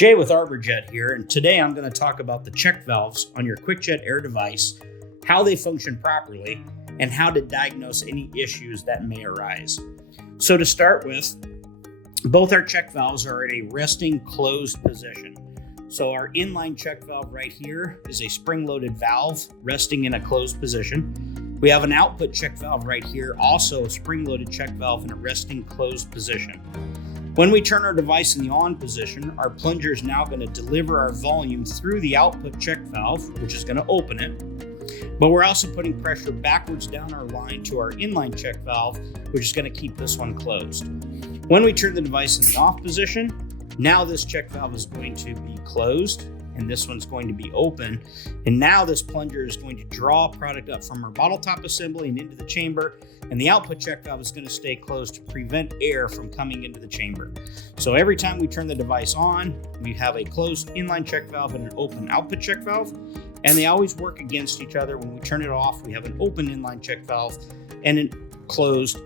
Jay with Arborjet here, and today I'm going to talk about the check valves on your QUIK-jet AIR device, how they function properly, and how to diagnose any issues that may arise. So to start with, both our check valves are in a resting closed position. So our inline check valve right here is a spring-loaded valve resting in a closed position. We have an output check valve right here, also a spring-loaded check valve in a resting closed position. When we turn our device in the on position, our plunger is now going to deliver our volume through the output check valve, which is going to open it. But we're also putting pressure backwards down our line to our inline check valve, which is going to keep this one closed. When we turn the device in the off position, now this check valve is going to be closed and this one's going to be open. And now this plunger is going to draw product up from our bottle top assembly and into the chamber. And the output check valve is going to stay closed to prevent air from coming into the chamber. So every time we turn the device on, we have a closed inline check valve and an open output check valve. And they always work against each other. When we turn it off, we have an open inline check valve and a closed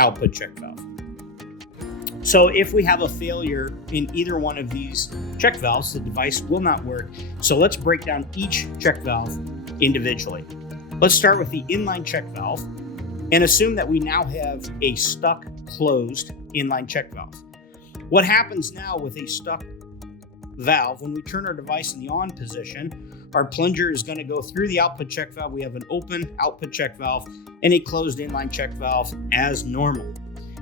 output check valve. So if we have a failure in either one of these check valves, the device will not work. So let's break down each check valve individually. Let's start with the inline check valve and assume that we now have a stuck closed inline check valve. What happens now with a stuck valve, when we turn our device in the on position, our plunger is going to go through the output check valve. We have an open output check valve and a closed inline check valve as normal.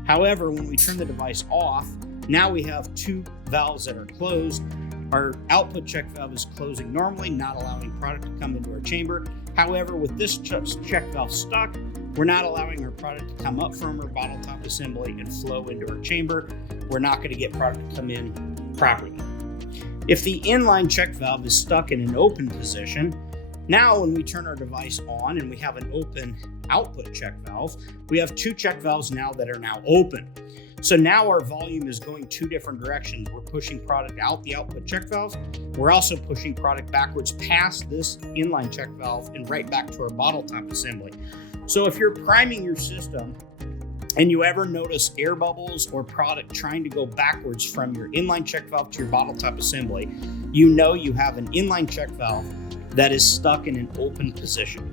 However, when we turn the device off, now we have two valves that are closed. Our output check valve is closing normally, not allowing product to come into our chamber. However, with this check valve stuck, we're not allowing our product to come up from our bottle top assembly and flow into our chamber. We're not going to get product to come in properly. If the inline check valve is stuck in an open position, now when we turn our device on and we have an open output check valve, we have two check valves now that are now open. So now our volume is going two different directions. We're pushing product out the output check valve. We're also pushing product backwards past this inline check valve and right back to our bottle top assembly. So if you're priming your system and you ever notice air bubbles or product trying to go backwards from your inline check valve to your bottle top assembly, you know you have an inline check valve that is stuck in an open position.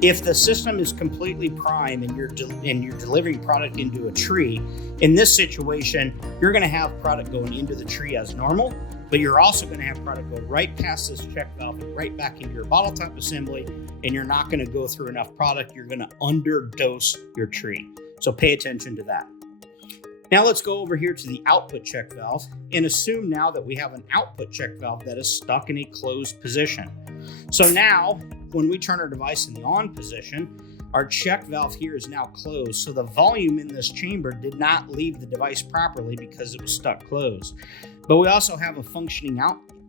If the system is completely prime and you're delivering product into a tree, in this situation, you're going to have product going into the tree as normal, but you're also going to have product go right past this check valve and right back into your bottle top assembly, and you're not going to go through enough product. You're going to underdose your tree. So pay attention to that. Now let's go over here to the output check valve and assume now that we have an output check valve that is stuck in a closed position. So now when we turn our device in the on position, our check valve here is now closed. So the volume in this chamber did not leave the device properly because it was stuck closed. But we also have a functioning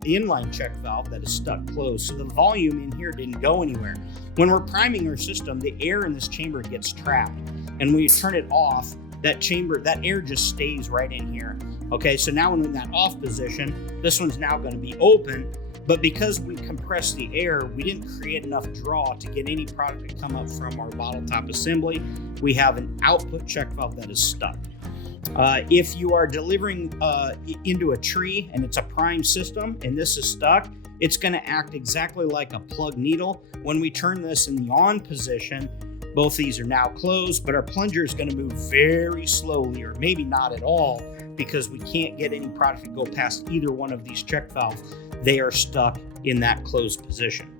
inline check valve that is stuck closed. So the volume in here didn't go anywhere. When we're priming our system, the air in this chamber gets trapped. And when you turn it off, that air just stays right in here. Okay, so now when we're in that off position, this one's now going to be open, but because we compressed the air, we didn't create enough draw to get any product to come up from our bottle top assembly. We have an output check valve that is stuck. If you are delivering into a tree and it's a prime system and this is stuck, it's going to act exactly like a plug needle. When we turn this in the on position, both these are now closed, but our plunger is going to move very slowly, or maybe not at all, because we can't get any product to go past either one of these check valves. They are stuck in that closed position.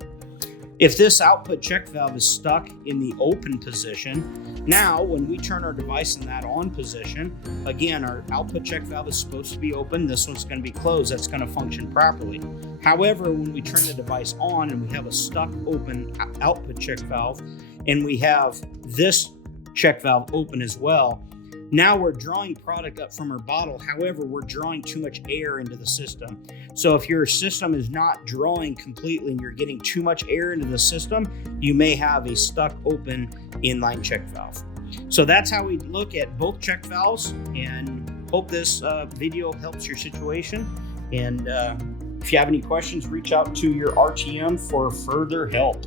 If this output check valve is stuck in the open position, now when we turn our device in that on position, again, our output check valve is supposed to be open. This one's going to be closed. That's going to function properly. However, when we turn the device on and we have a stuck open output check valve, and we have this check valve open as well, now we're drawing product up from our bottle. However, we're drawing too much air into the system. So if your system is not drawing completely and you're getting too much air into the system, you may have a stuck open inline check valve. So that's how we look at both check valves, and hope this video helps your situation. And if you have any questions, reach out to your RTM for further help.